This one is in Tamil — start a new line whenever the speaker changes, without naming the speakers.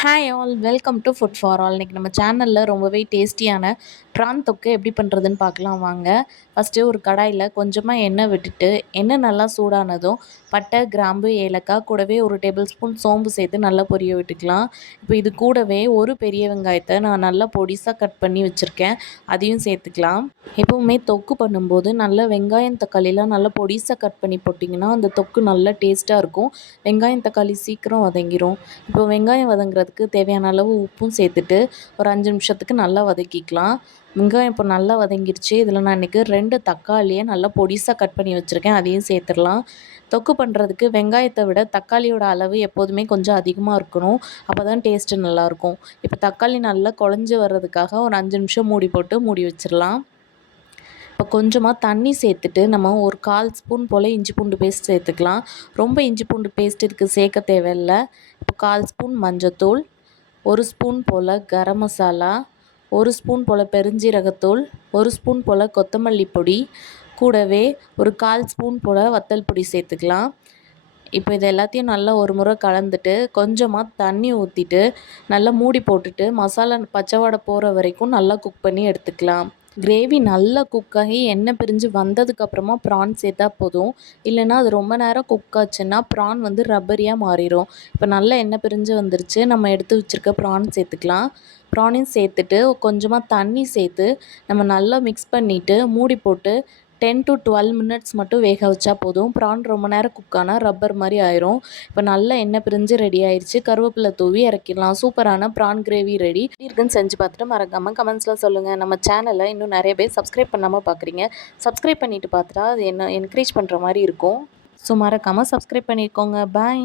Hi all welcome to food for all இன்றைக்கி நம்ம சேனலில் ரொம்பவே டேஸ்டியான ப்ரான் தொக்கு எப்படி பண்ணுறதுன்னு பார்க்கலாம் வாங்க. ஃபஸ்ட்டு ஒரு கடாயில் கொஞ்சமாக எண்ணெய் விட்டுட்டு எண்ணெய் நல்லா சூடானதும் பட்டை கிராம்பு ஏலக்காய் கூடவே ஒரு டேபிள் ஸ்பூன் சோம்பு சேர்த்து நல்லா பொரிய விட்டுக்கலாம். இப்போ இது கூடவே ஒரு பெரிய வெங்காயத்தை நான் நல்லா பொடிசாக கட் பண்ணி வச்சுருக்கேன். அதையும் சேர்த்துக்கலாம். எப்போவுமே தொக்கு பண்ணும்போது நல்லா வெங்காயம் தக்காளிலாம் நல்லா பொடிசாக கட் பண்ணி போட்டிங்கன்னா அந்த தொக்கு நல்லா டேஸ்ட்டாக இருக்கும். வெங்காயம் தக்காளி சீக்கிரம் வதங்கிரும். இப்போ வெங்காயம் வதங்குறது அதுக்கு தேவையான அளவு உப்பும் சேர்த்துட்டு ஒரு அஞ்சு நிமிஷத்துக்கு நல்லா வதக்கிக்கலாம். வெங்காயம் இப்போ நல்லா வதங்கிருச்சு. இதில் நான் இன்றைக்கி ரெண்டு தக்காளியை நல்லா பொடிசாக கட் பண்ணி வச்சுருக்கேன். அதையும் சேர்த்துடலாம். தொக்கு பண்ணுறதுக்கு வெங்காயத்தை விட தக்காளியோட அளவு எப்போதுமே கொஞ்சம் அதிகமாக இருக்கணும். அப்போ தான் டேஸ்ட்டு நல்லாயிருக்கும். இப்போ தக்காளி நல்லா குழஞ்சி வர்றதுக்காக ஒரு அஞ்சு நிமிஷம் மூடி போட்டு மூடி வச்சிடலாம். இப்போ கொஞ்சமாக தண்ணி சேர்த்துட்டு நம்ம ஒரு கால் ஸ்பூன் போல் இஞ்சி பூண்டு பேஸ்ட் சேர்த்துக்கலாம். ரொம்ப இஞ்சி பூண்டு பேஸ்ட் இதுக்கு சேர்க்க தேவையில்லை. இப்போ கால் ஸ்பூன் மஞ்சத்தூள் ஒரு ஸ்பூன் போல் கரம் மசாலா ஒரு ஸ்பூன் போல் பெருஞ்சீரகத்தூள் ஒரு ஸ்பூன் போல் கொத்தமல்லி பொடி கூடவே ஒரு கால் ஸ்பூன் போல் வத்தல் பொடி சேர்த்துக்கலாம். இப்போ இது எல்லாத்தையும் நல்லா ஒரு முறை கலந்துட்டு கொஞ்சமாக தண்ணி ஊற்றிட்டு நல்லா மூடி போட்டுட்டு மசாலா பச்சைவாடை போகிற வரைக்கும் நல்லா குக் பண்ணி எடுத்துக்கலாம். கிரேவி நல்லா குக் ஆகி எண்ணெய் பிரிஞ்சு வந்ததுக்கப்புறமா ப்ரான் சேர்த்தா போதும். இல்லைன்னா அது ரொம்ப நேரம் குக் ஆச்சுன்னா ப்ரான் வந்து ரப்பரியாக மாறிடும் இப்போ நல்லா எண்ணெய் பிரிஞ்சு வந்துருச்சு நம்ம எடுத்து வச்சுருக்க ப்ரான் சேர்த்துக்கலாம். ப்ரானையும் சேர்த்துட்டு கொஞ்சமாக தண்ணி சேர்த்து நம்ம நல்லா மிக்ஸ் பண்ணிவிட்டு மூடி போட்டு டென் டு டுவெல் மினிட்ஸ் மட்டும் வேக வச்சா போதும். ப்ரான் ரொம்ப நேரம் குக் ஆனால் ரப்பர் மாதிரி ஆயிரும். இப்போ நல்லா எண்ணெய் பிரிஞ்சு ரெடி ஆயிடுச்சு கருவேப்பிலை தூவி இறக்கிடலாம். சூப்பரான ப்ரான் கிரேவி ரெடி இருக்குன்னு செஞ்சு பார்த்துட்டு மறக்காமல் கமெண்ட்ஸில் சொல்லுங்கள் நம்ம சேனலை இன்னும் நிறைய பேர் சப்ஸ்கிரைப் பண்ணாமல் பார்க்குறீங்க. சப்ஸ்கிரைப் பண்ணிவிட்டு பார்த்துட்டா அது என்ன என்கரேஜ் பண்ணுற மாதிரி இருக்கும். ஸோ மறக்காமல் சப்ஸ்கிரைப் பண்ணியிருக்கோங்க பாய்